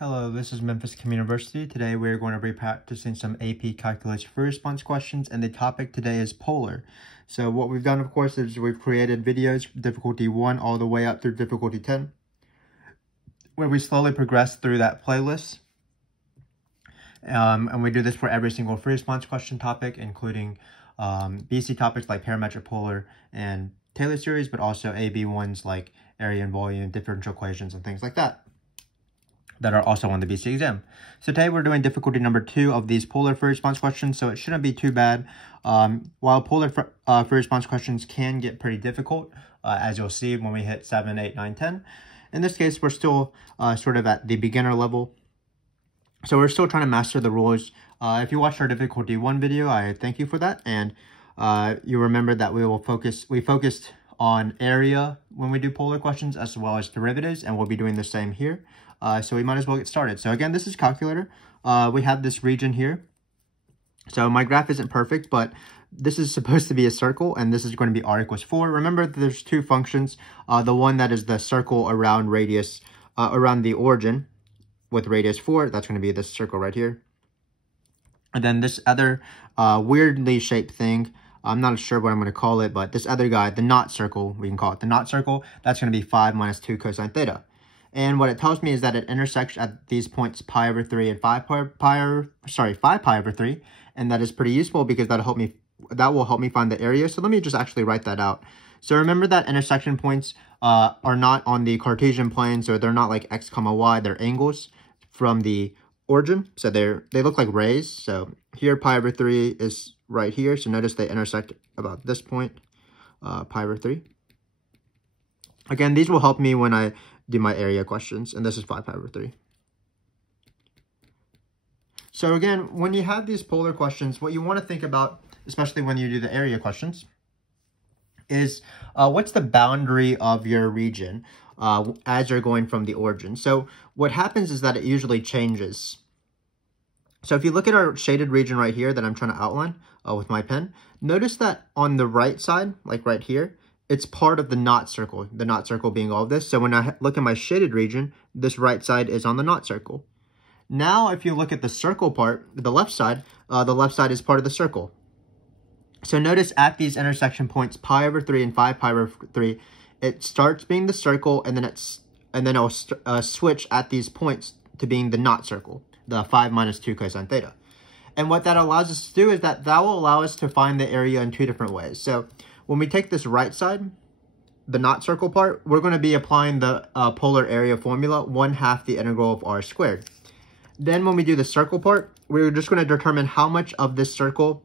Hello, this is Memphis Communiversity. Today we're going to be practicing some AP Calculus free response questions, and the topic today is polar. So what we've done, of course, is we've created videos, difficulty 1 all the way up through difficulty 10, where we slowly progress through that playlist. And we do this for every single free response question topic, including BC topics like parametric polar and Taylor series, but also AB ones like area and volume, differential equations, and things like that are also on the BC exam. So today we're doing difficulty number 2 of these polar free response questions, so it shouldn't be too bad. While polar free response questions can get pretty difficult, as you'll see when we hit 7, 8, 9, 10. In this case, we're still sort of at the beginner level. So we're still trying to master the rules. If you watched our difficulty 1 video, I thank you for that. And you remember that we focused on area when we do polar questions as well as derivatives, and we'll be doing the same here. So we might as well get started. So again, this is calculator. We have this region here. So my graph isn't perfect, but this is supposed to be a circle, and this is going to be r equals 4. Remember, there's two functions. The one that is the circle around radius, around the origin with radius 4, that's going to be this circle right here. And then this other weirdly shaped thing, I'm not sure what I'm going to call it, but this other guy, the knot circle, we can call it the knot circle, that's going to be 5 minus 2 cosine theta. And what it tells me is that it intersects at these points pi over 3 and 5 pi over 3. And that is pretty useful because that will help me find the area. So let me just actually write that out. So remember that intersection points are not on the Cartesian plane, so they're not like x comma y, they're angles from the origin. So they look like rays. So here pi over 3 is right here. So notice they intersect about this point, pi over 3. Again, these will help me when I do my area questions, and this is 5 pi over 3. So again, when you have these polar questions, what you want to think about, especially when you do the area questions, is what's the boundary of your region as you're going from the origin. So what happens is that it usually changes. So if you look at our shaded region right here that I'm trying to outline with my pen, notice that on the right side, like right here, it's part of the knot circle being all of this. So when I look at my shaded region, this right side is on the knot circle. Now, if you look at the circle part, the left side is part of the circle. So notice at these intersection points, pi over 3 and 5 pi over 3, it starts being the circle, and then it'll switch at these points to being the knot circle, the 5 minus 2 cosine theta. And what that allows us to do is that will allow us to find the area in two different ways. So when we take this right side, the knot circle part, we're going to be applying the polar area formula, 1/2 the integral of r squared. Then when we do the circle part, we're just going to determine how much of this circle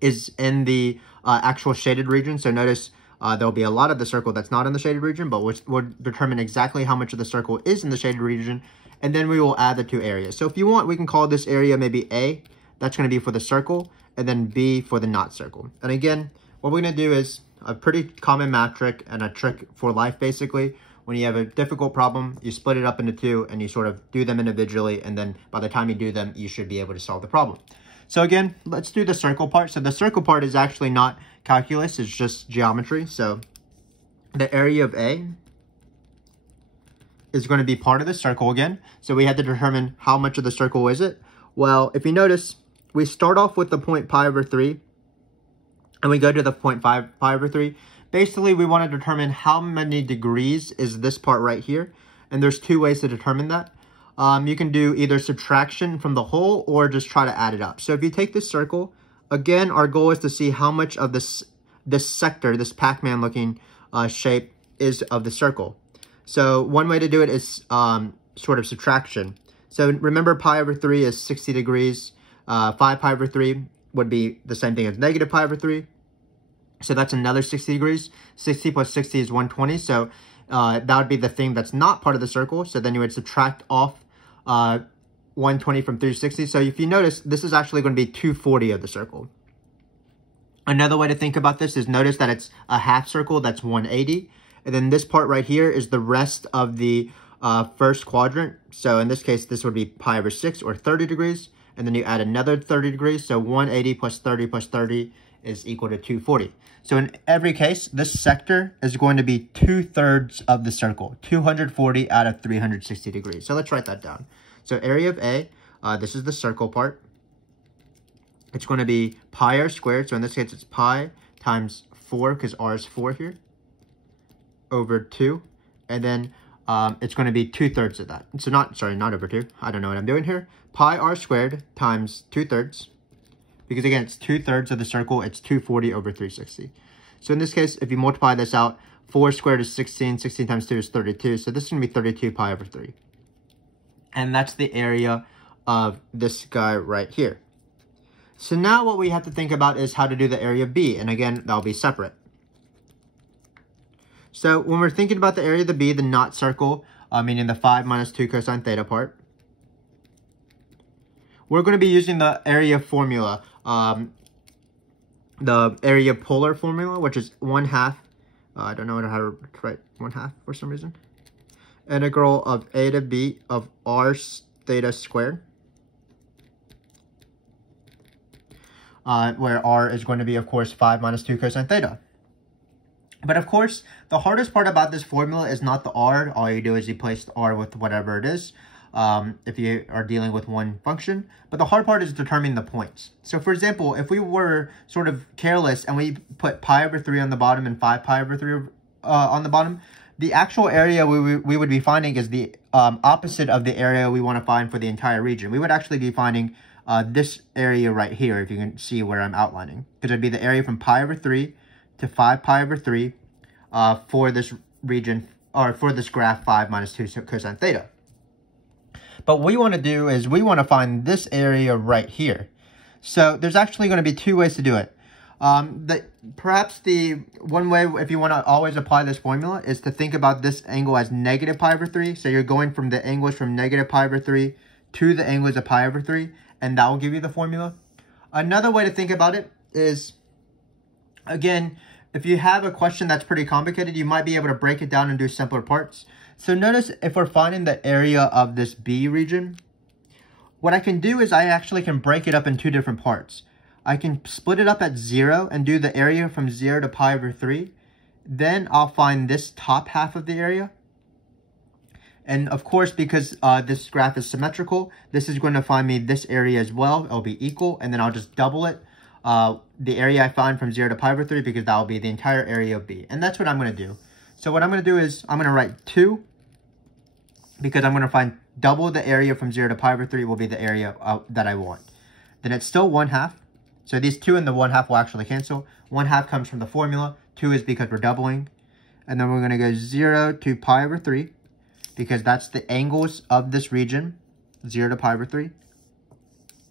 is in the actual shaded region. So notice there'll be a lot of the circle that's not in the shaded region, but we'll determine exactly how much of the circle is in the shaded region, and then we will add the two areas. So if you want, we can call this area maybe A, that's going to be for the circle, and then B for the knot circle. And again, what we're going to do is a pretty common math trick and a trick for life, basically. When you have a difficult problem, you split it up into two and you sort of do them individually, and then by the time you do them, you should be able to solve the problem. So again, let's do the circle part. So the circle part is actually not calculus, it's just geometry. So the area of A is going to be part of the circle again. So we had to determine how much of the circle is it. Well, if you notice, we start off with the point pi over 3, and we go to the point pi over 3. Basically, we want to determine how many degrees is this part right here. And there's two ways to determine that. You can do either subtraction from the whole or just try to add it up. So if you take this circle, again, our goal is to see how much of this sector, this Pac-Man looking shape is of the circle. So one way to do it is sort of subtraction. So remember, pi over 3 is 60 degrees. 5 pi over 3 would be the same thing as negative pi over 3. So that's another 60 degrees. 60 plus 60 is 120. So that would be the thing that's not part of the circle. So then you would subtract off 120 from 360. So if you notice, this is actually going to be 240 of the circle. Another way to think about this is notice that it's a half circle, that's 180. And then this part right here is the rest of the first quadrant. So in this case, this would be pi over 6 or 30 degrees. And then you add another 30 degrees. So 180 plus 30 plus 30 is equal to 240. So in every case, this sector is going to be 2/3 of the circle, 240 out of 360 degrees. So let's write that down. So area of A, this is the circle part. It's going to be pi r squared. So in this case, it's pi times 4, because r is 4 here, over 2. And then it's going to be 2/3 of that. So not over 2. I don't know what I'm doing here. Pi r squared times 2/3. Because again, it's 2/3 of the circle. It's 240 over 360. So in this case, if you multiply this out, 4 squared is 16. 16 times 2 is 32. So this is going to be 32 pi over 3. And that's the area of this guy right here. So now what we have to think about is how to do the area B. And again, that'll be separate. So when we're thinking about the area of the B, the not circle, meaning the 5 minus 2 cosine theta part, we're going to be using the area formula, the area polar formula, which is 1/2. I don't know how to write 1/2 for some reason. Integral of A to B of r theta squared, where r is going to be, of course, 5 minus 2 cosine theta. But of course, the hardest part about this formula is not the r. All you do is replace the r with whatever it is, if you are dealing with one function. But the hard part is determining the points. So for example, if we were sort of careless and we put pi over 3 on the bottom and 5 pi over 3 on the bottom, the actual area we would be finding is the opposite of the area we want to find for the entire region. We would actually be finding this area right here, if you can see where I'm outlining. Because it would be the area from pi over 3 to 5 pi over 3 for this region, or for this graph 5 minus 2 cosine theta. But what we want to do is we want to find this area right here. So there's actually going to be two ways to do it. Perhaps the one way, if you want to always apply this formula, is to think about this angle as negative pi over 3. So you're going from the angles from negative pi over 3 to the angles of pi over 3, and that will give you the formula. Another way to think about it is, again, if you have a question that's pretty complicated, you might be able to break it down and do simpler parts. So notice if we're finding the area of this B region, what I can do is I actually can break it up in two different parts. I can split it up at 0 and do the area from 0 to pi over 3. Then I'll find this top half of the area. And of course, because this graph is symmetrical, this is going to find me this area as well. It'll be equal, and then I'll just double it. The area I find from 0 to pi over 3, because that will be the entire area of B. And that's what I'm going to do. So what I'm going to do is I'm going to write 2, because I'm going to find double the area from 0 to pi over 3 will be the area that I want. Then it's still 1/2. So these 2 and the 1/2 will actually cancel. 1/2 comes from the formula. 2 is because we're doubling. And then we're going to go 0 to pi over 3, because that's the angles of this region, 0 to pi over 3.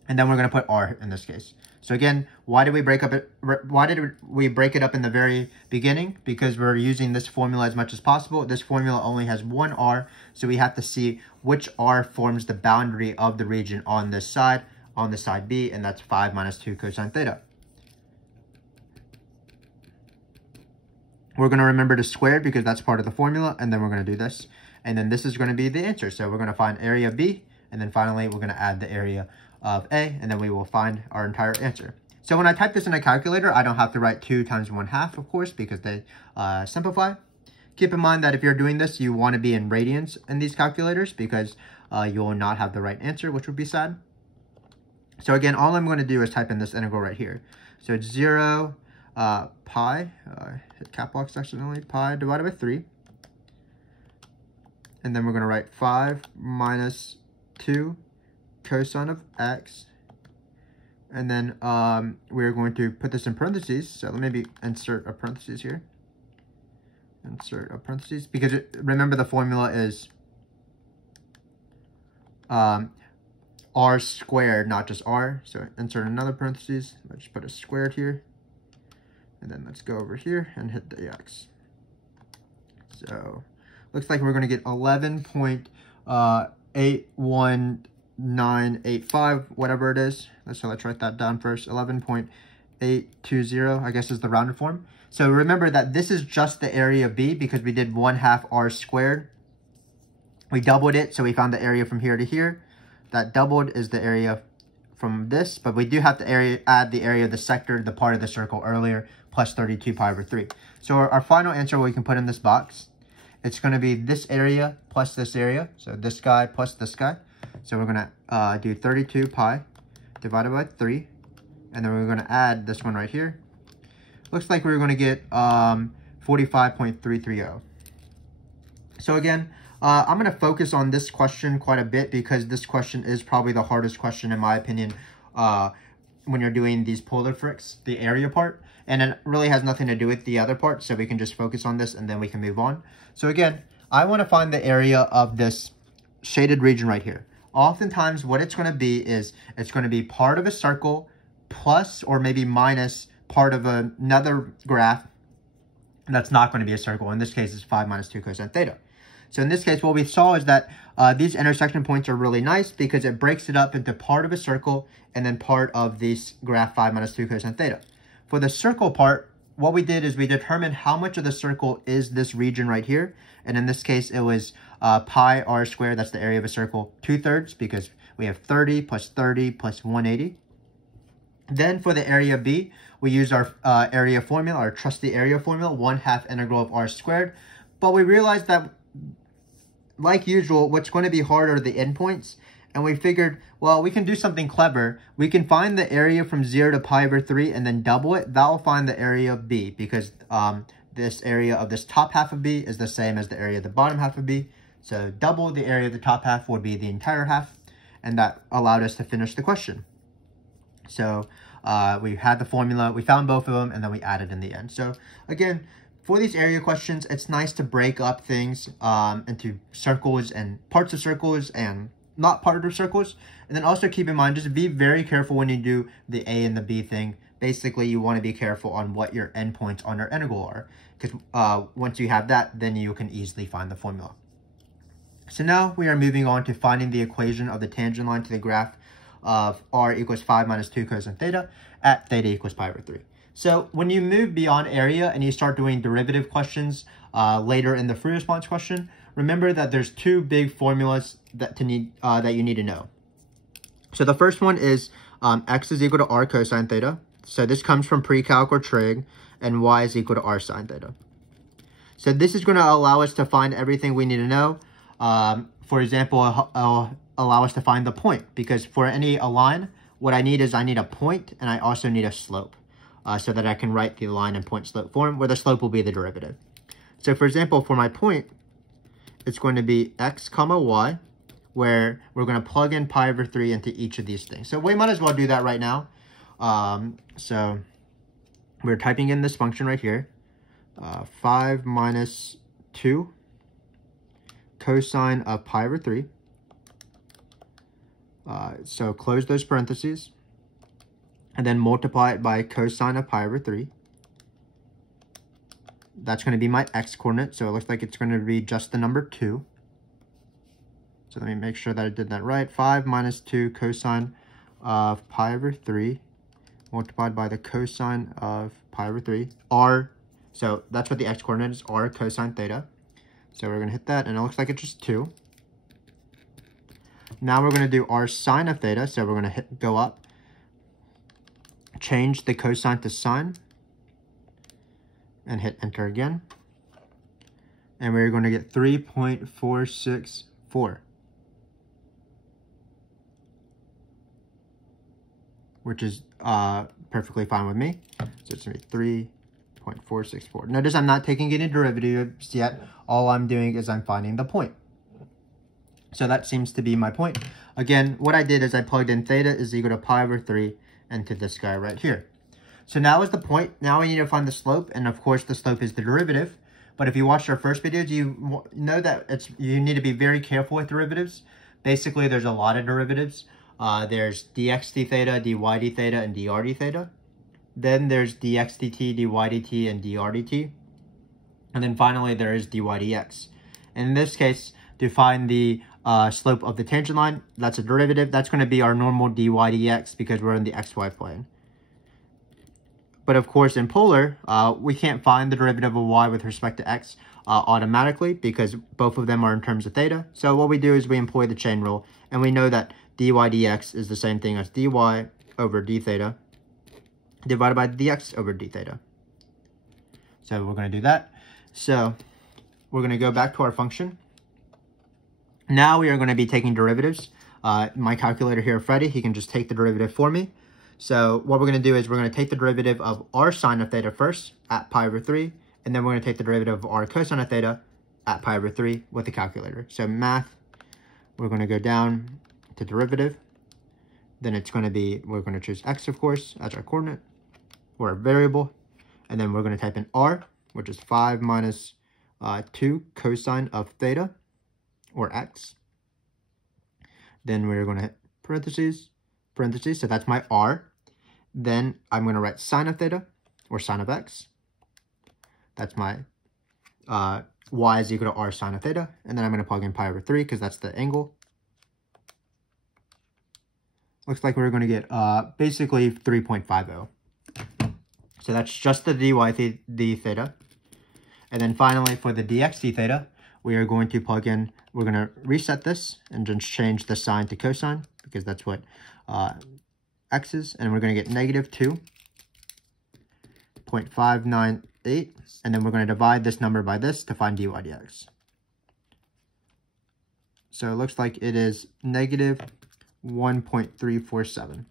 And then we're going to put r in this case. So again, why did we break it up in the very beginning? Because we're using this formula as much as possible. This formula only has one r, so we have to see which r forms the boundary of the region on this side B, and that's 5 minus 2 cosine theta. We're going to remember to square because that's part of the formula, and then we're going to do this. And then this is going to be the answer. So we're going to find area B, and then finally we're going to add the area of A, and then we will find our entire answer. So when I type this in a calculator, I don't have to write 2 times 1/2, of course, because they simplify. Keep in mind that if you're doing this, you want to be in radians in these calculators, because you will not have the right answer, which would be sad. So again, all I'm going to do is type in this integral right here. So it's 0 pi, hit cap locks accidentally, pi divided by 3. And then we're going to write 5 minus 2 cosine of x. And then we're going to put this in parentheses. So let me insert a parentheses here. Insert a parentheses, because remember the formula is r squared, not just r. So insert another parentheses. Let's just put a squared here. And then let's go over here and hit the x. So looks like we're going to get 11.81985, whatever it is. So let's write that down first. 11.820, I guess, is the rounded form. So remember that this is just the area of B, because we did 1/2 r squared. We doubled it, so we found the area from here to here. That doubled is the area from this, but we do have to add the area of the sector, the part of the circle earlier, plus 32 pi over 3. So our final answer we can put in this box, it's going to be this area plus this area. So this guy plus this guy. So we're going to do 32 pi divided by 3. And then we're going to add this one right here. Looks like we're going to get 45.330. So again, I'm going to focus on this question quite a bit because this question is probably the hardest question in my opinion when you're doing these polar FRQs, the area part. And it really has nothing to do with the other part, so we can just focus on this and then we can move on. So again, I want to find the area of this shaded region right here. Oftentimes what it's going to be is it's going to be part of a circle plus or maybe minus part of another graph that's not going to be a circle. In this case, it's 5 minus 2 cosine theta. So in this case, what we saw is that these intersection points are really nice because it breaks it up into part of a circle and then part of this graph 5 minus 2 cosine theta. For the circle part, what we did is we determined how much of the circle is this region right here. And in this case, it was pi r squared, that's the area of a circle, 2/3, because we have 30 plus 180. Then for the area B, we use our area formula, our trusty area formula, 1/2 integral of r squared. But we realized that, like usual, what's going to be hard are the endpoints. And we figured, well, we can do something clever. We can find the area from 0 to pi over 3 and then double it. That will find the area of B because this area of this top half of B is the same as the area of the bottom half of B. So double the area of the top half would be the entire half. And that allowed us to finish the question. So we had the formula, we found both of them, and then we added in the end. So again, for these area questions, it's nice to break up things into circles and parts of circles and not part of circles. And then also keep in mind, just be very careful when you do the A and the B thing. Basically, you want to be careful on what your endpoints on your integral are. Because once you have that, then you can easily find the formula. So now we are moving on to finding the equation of the tangent line to the graph of r equals 5 minus 2 cosine theta at theta equals pi over 3. So when you move beyond area and you start doing derivative questions later in the free response question, remember that there's two big formulas that you need to know. So the first one is x is equal to r cosine theta. So this comes from pre-calc or trig, and y is equal to r sine theta. So this is going to allow us to find everything we need to know. For example, allow us to find the point, because for any line, what I need is I need a point and I also need a slope so that I can write the line in point slope form where the slope will be the derivative. So for example, for my point, it's going to be x comma y, where we're going to plug in pi over 3 into each of these things. So we might as well do that right now. So we're typing in this function right here, 5 minus 2 cosine of pi over 3. So close those parentheses and then multiply it by cosine of pi over 3. That's going to be my x coordinate, so it looks like it's going to be just the number 2. So let me make sure that I did that right. 5 minus 2 cosine of pi over 3 multiplied by the cosine of pi over 3. R, so that's what the x coordinate is, r cosine theta. So we're going to hit that, and it looks like it's just 2. Now we're going to do r sine of theta, so we're going to go up, change the cosine to sine, and hit enter again. And we're going to get 3.464, which is perfectly fine with me. So it's going to be 3.464. Notice I'm not taking any derivatives yet. All I'm doing is I'm finding the point. So that seems to be my point. Again, what I did is I plugged in theta is equal to pi over 3 into this guy right here. So now is the point. Now we need to find the slope, and of course the slope is the derivative. But if you watched our first videos, you know that you need to be very careful with derivatives. Basically, there's a lot of derivatives. There's dx d theta, dy d theta, and dr d theta. Then there's dx dt, dy dt, and dr dt. And then finally, there is dy dx. And in this case, to find the slope of the tangent line, that's a derivative. That's going to be our normal dy dx because we're in the xy plane. But of course, in polar, we can't find the derivative of y with respect to x automatically because both of them are in terms of theta. So what we do is we employ the chain rule, and we know that dy dx is the same thing as dy over d theta divided by dx over d theta. So we're going to do that. So we're going to go back to our function. Now we are going to be taking derivatives. My calculator here, Freddie, he can just take the derivative for me. So what we're going to do is we're going to take the derivative of r sine of theta first at pi over 3, and then we're going to take the derivative of r cosine of theta at pi over 3 with the calculator. So math, we're going to go down to derivative. Then it's going to be, we're going to choose x, of course, as our coordinate or a variable. And then we're going to type in r, which is 5 minus 2 cosine of theta, or x. Then we're going to hit parentheses, so that's my r. Then I'm going to write sine of theta, or sine of x. That's my y is equal to r sine of theta. And then I'm going to plug in pi over 3, because that's the angle. Looks like we're going to get basically 3.50. So that's just the d theta. And then finally, for the dx d theta, we are going to plug in, we're going to reset this and just change the sine to cosine, because that's what x is. And we're going to get negative 2.598. And then we're going to divide this number by this to find dy dx. So it looks like it is negative 1.347.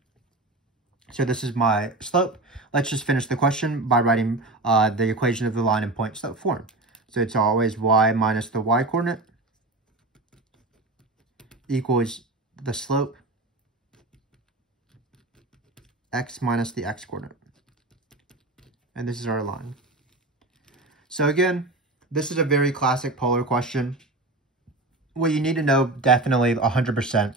So this is my slope. Let's just finish the question by writing the equation of the line in point slope form. So it's always y minus the y coordinate equals the slope x minus the x coordinate. And this is our line. So again, this is a very classic polar question. What you need to know definitely 100%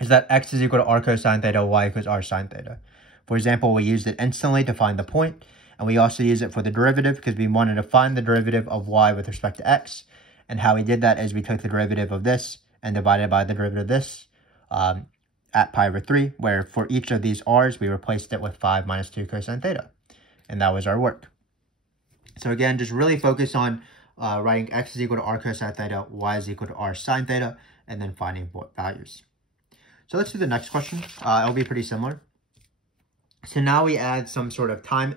is that x is equal to r cosine theta, y equals r sine theta. For example, we used it instantly to find the point, and we also use it for the derivative because we wanted to find the derivative of y with respect to x. And how we did that is we took the derivative of this and divided by the derivative of this at pi over 3, where for each of these r's, we replaced it with 5 minus 2 cosine theta. And that was our work. So again, just really focus on writing x is equal to r cosine theta, y is equal to r sine theta, and then finding what values. So let's do the next question. It'll be pretty similar. So now we add some sort of time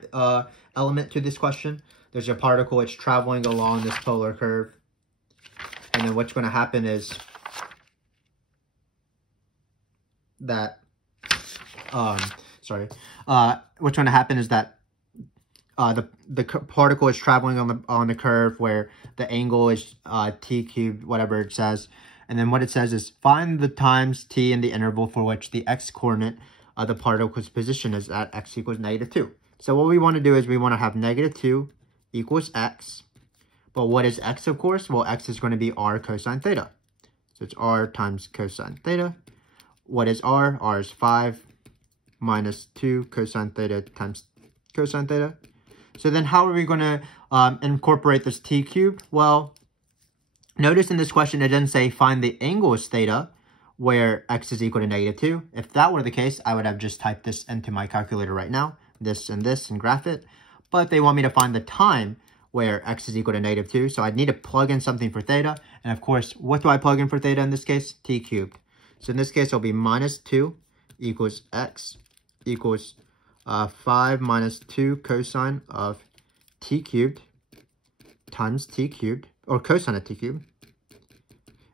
element to this question. There's a particle, it's traveling along this polar curve. And then what's going to happen is that, what's going to happen is that the particle is traveling on the curve where the angle is t cubed, whatever it says. And then what it says is find the times t in the interval for which the x coordinate of the particle's position is at x equals negative 2. So what we want to do is we want to have negative 2 equals x. But what is x, of course? Well, x is going to be r cosine theta. So it's r times cosine theta. What is r? R is 5 minus 2 cosine theta times cosine theta. So then how are we going to incorporate this t cubed? Well, notice in this question, it doesn't say find the angle is theta, where x is equal to negative 2. If that were the case, I would have just typed this into my calculator right now, this, and graph it. But they want me to find the time where x is equal to negative 2. So I'd need to plug in something for theta. And of course, what do I plug in for theta in this case? T cubed. So in this case, it'll be minus 2 equals x equals 5 minus 2 cosine of t cubed times t cubed, or cosine of t cubed.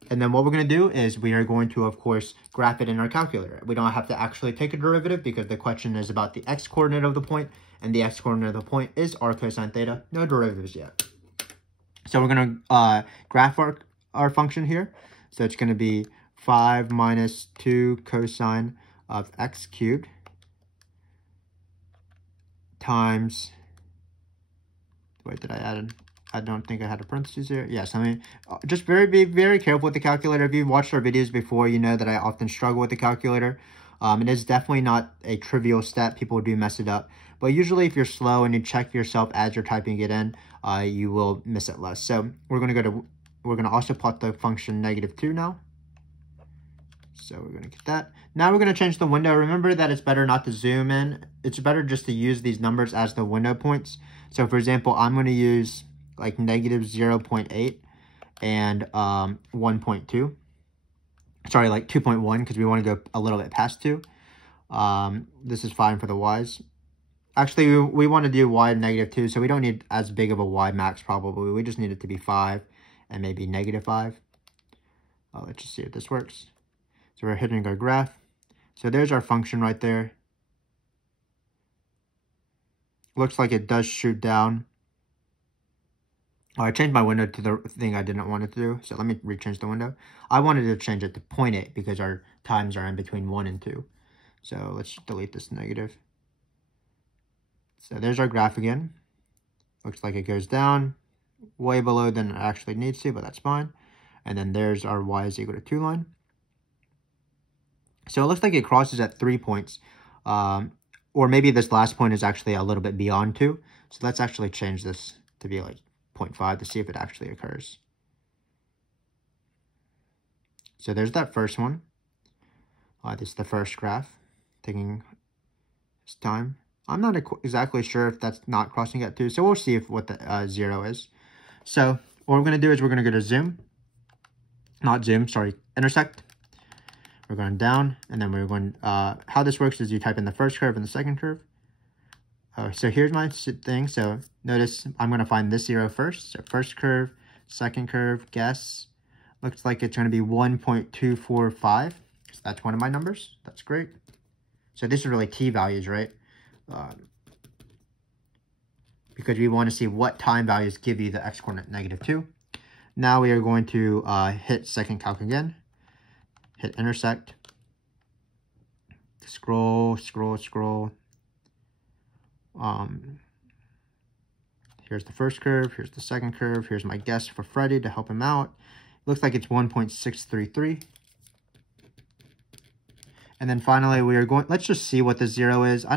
And then what we're going to do is we are going to, of course, graph it in our calculator. We don't have to actually take a derivative because the question is about the x-coordinate of the point, and the x-coordinate of the point is r cosine theta. No derivatives yet. So we're going to graph our function here. So it's going to be 5 minus 2 cosine of x cubed times, wait, did I add in? I don't think I had a parentheses here. Yes, I mean, just be very careful with the calculator. If you've watched our videos before, you know that I often struggle with the calculator. It is definitely not a trivial step. People do mess it up. But usually if you're slow and you check yourself as you're typing it in, you will miss it less. So we're going to also plot the function negative 2 now. So we're going to get that. Now we're going to change the window. Remember that it's better not to zoom in. It's better just to use these numbers as the window points. So for example, I'm going to use like negative 0.8 and 1.2. Sorry, like 2.1, because we want to go a little bit past 2. This is fine for the y's. Actually, we want to do y negative 2, so we don't need as big of a y max probably. We just need it to be 5 and maybe negative 5. Let's just see if this works. So we're hitting our graph. So there's our function right there. Looks like it does shoot down. Oh, I changed my window to the thing I didn't want it to do. So let me rechange the window. I wanted to change it to 0.8 because our times are in between 1 and 2. So let's delete this negative. So there's our graph again. Looks like it goes down way below than it actually needs to, but that's fine. And then there's our y is equal to 2 line. So it looks like it crosses at 3 points. Or maybe this last point is actually a little bit beyond 2. So let's actually change this to be like 0.5 to see if it actually occurs. So there's that first one. This is the first graph, taking its time. I'm not exactly sure if that's not crossing at 2, so we'll see if what the 0 is. So what we're going to do is we're going to go to zoom. Not zoom, sorry, intersect. We're going down, and then we're going, how this works is you type in the first curve and the second curve. So here's my thing. So notice I'm going to find this 0 first. So first curve, second curve, guess. Looks like it's going to be 1.245. So that's one of my numbers. That's great. So this is really t values, right? Because we want to see what time values give you the x-coordinate negative 2. Now we are going to hit second calc again. Hit intersect. Scroll. Here's the first curve. Here's the second curve. Here's my guess for Freddie to help him out. Looks like it's 1.633. And then finally we are going, let's just see what the 0 is. I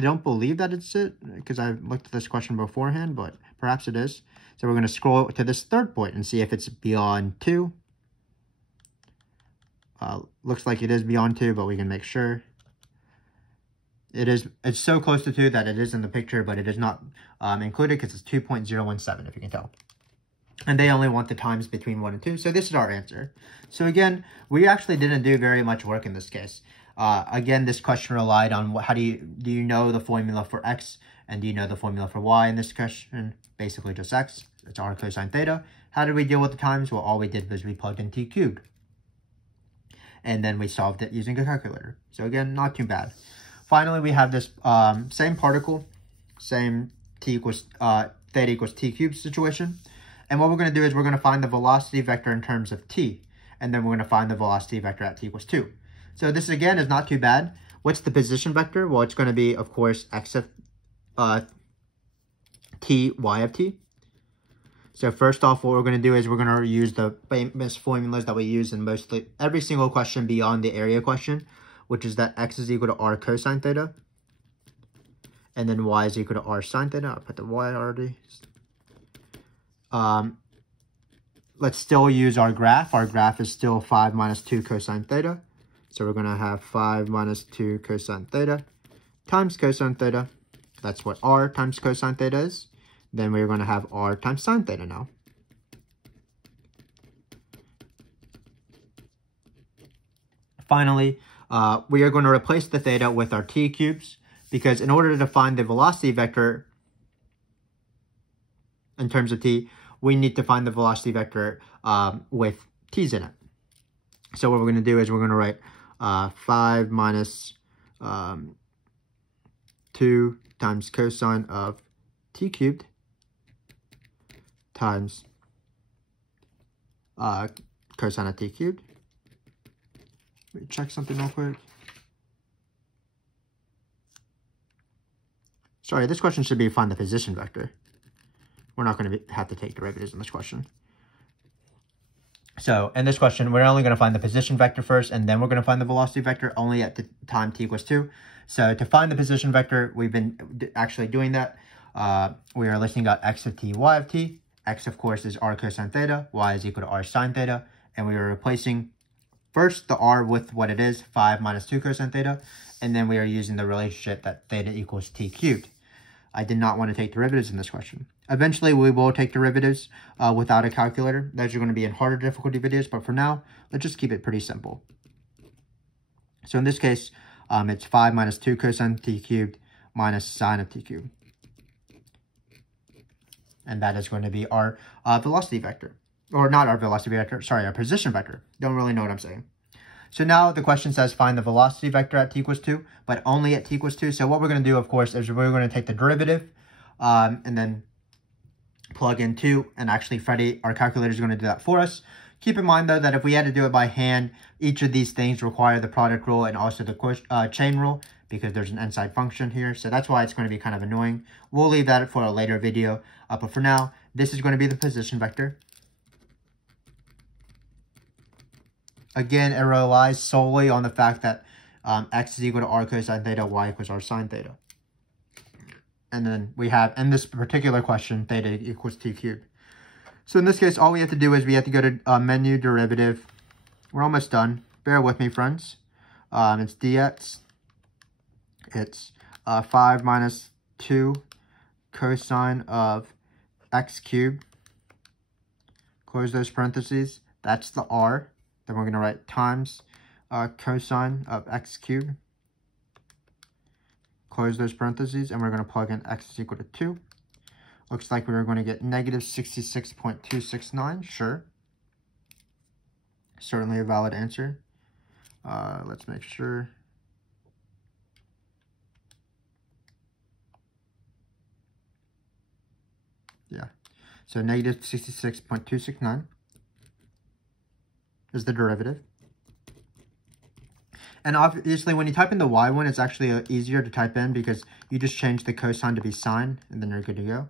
don't believe that it's it because I looked at this question beforehand, but perhaps it is. So we're going to scroll to this third point and see if it's beyond 2. Looks like it is beyond 2, but we can make sure. It is. It's so close to 2 that it is in the picture, but it is not included because it's 2.017, if you can tell. And they only want the times between 1 and 2. So this is our answer. So again, we actually didn't do very much work in this case. Again, this question relied on how do you know the formula for x and do you know the formula for y in this question? Basically just x. It's r cosine theta. How did we deal with the times? Well, all we did was we plugged in t cubed. And then we solved it using a calculator. So again, not too bad. Finally, we have this same particle, same t equals theta equals t cubed situation. And what we're going to do is we're going to find the velocity vector in terms of t. And then we're going to find the velocity vector at t equals 2. So this, again, is not too bad. What's the position vector? Well, it's going to be, of course, x of t, y of t. So first off, what we're going to do is we're going to use the famous formulas that we use in mostly every single question beyond the area question, which is that x is equal to r cosine theta. And then y is equal to r sine theta. I'll put the y already. Let's still use our graph. Our graph is still 5 minus 2 cosine theta. So we're going to have 5 minus 2 cosine theta times cosine theta. That's what r times cosine theta is. Then we're going to have r times sine theta now. Finally, we are going to replace the theta with our t cubes because in order to find the velocity vector in terms of t, we need to find the velocity vector with t's in it. So what we're going to do is we're going to write 5 minus 2 times cosine of t cubed times cosine of t cubed. Let me check something real quick. Sorry, this question should be find the position vector. We're not going to have to take derivatives in this question. So in this question, we're only going to find the position vector first, and then we're going to find the velocity vector only at the time t equals 2. So to find the position vector, we've been actually doing that. We are listing out x of t, y of t. X, of course, is r cosine theta. Y is equal to r sine theta. And we are replacing first the r with what it is, 5 minus 2 cosine theta. And then we are using the relationship that theta equals t cubed. I did not want to take derivatives in this question. Eventually, we will take derivatives without a calculator. Those are going to be in harder difficulty videos, but for now, let's just keep it pretty simple. So in this case, it's 5 minus 2 cosine of t cubed minus sine of t cubed. And that is going to be our velocity vector. Or not our velocity vector, sorry, our position vector. Don't really know what I'm saying. So now the question says find the velocity vector at t equals 2, but only at t equals 2. So what we're going to do, of course, is we're going to take the derivative and then plug in 2. And actually, Freddie, our calculator, is going to do that for us. Keep in mind, though, that if we had to do it by hand, each of these things require the product rule and also the chain rule, because there's an inside function here. So that's why it's going to be kind of annoying. We'll leave that for a later video. But for now, this is going to be the position vector. Again, it relies solely on the fact that x is equal to r cosine theta, y equals r sine theta. And then we have, in this particular question, theta equals t cubed. So in this case, all we have to do is we have to go to menu derivative. We're almost done. Bear with me, friends. It's dx. It's 5 minus 2 cosine of x cubed. Close those parentheses. That's the r. Then we're going to write times cosine of x cubed. Close those parentheses, and we're going to plug in x is equal to 2. Looks like we were going to get negative 66.269. Sure. Certainly a valid answer. Let's make sure. Yeah. So negative 66.269 is the derivative. And obviously, when you type in the y one, it's actually easier to type in because you just change the cosine to be sine, and then you're good to go.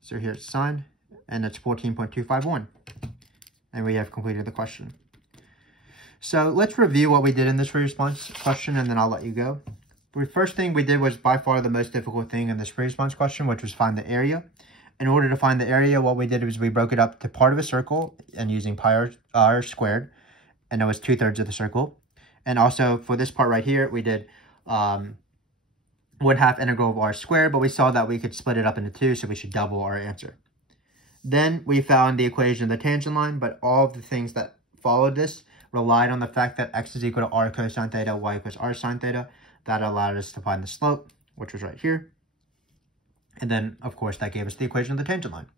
So here it's sine, and it's 14.251. And we have completed the question. So let's review what we did in this free response question, and then I'll let you go. The first thing we did was by far the most difficult thing in this free response question, which was find the area. In order to find the area, what we did was we broke it up to part of a circle and using pi r squared, and it was 2/3 of the circle. And also for this part right here, we did 1/2 integral of r squared, but we saw that we could split it up into 2, so we should double our answer. Then we found the equation of the tangent line, but all of the things that followed this relied on the fact that x is equal to r cosine theta, y equals r sine theta. That allowed us to find the slope, which was right here. And then, of course, that gave us the equation of the tangent line.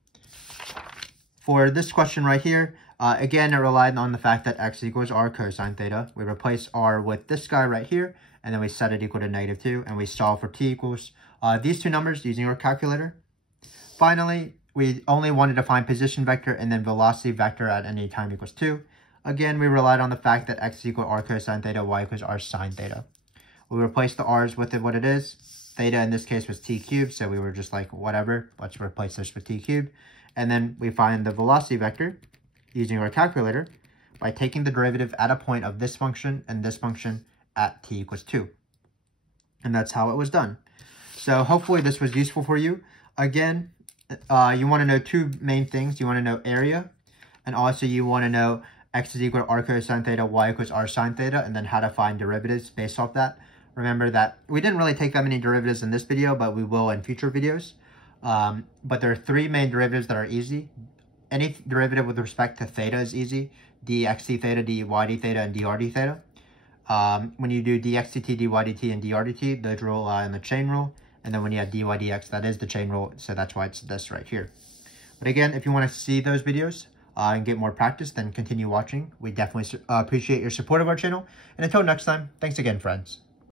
For this question right here, again, it relied on the fact that x equals r cosine theta. We replace r with this guy right here, and then we set it equal to -2, and we solve for t equals these two numbers using our calculator. Finally, we only wanted to find position vector and then velocity vector at any time equals 2. Again, we relied on the fact that x equals r cosine theta, y equals r sine theta. We replaced the r's with it what it is. Theta in this case was t cubed, so we were just like, whatever, let's replace this with t cubed. And then we find the velocity vector using our calculator by taking the derivative at a point of this function and this function at t equals 2. And that's how it was done. So hopefully this was useful for you. Again, you want to know two main things. You want to know area, and also you want to know x is equal to r cosine theta, y equals r sine theta, and then how to find derivatives based off that. Remember that we didn't really take that many derivatives in this video, but we will in future videos. But there are three main derivatives that are easy. Any derivative with respect to theta is easy. dx theta, dy theta, and dr theta. When you do dx dt, dy dt, and dr dt, those rely on the chain rule. And then when you have dy dx, that is the chain rule, so that's why it's this right here. But again, if you want to see those videos and get more practice, then continue watching. We definitely appreciate your support of our channel. And until next time, thanks again, friends.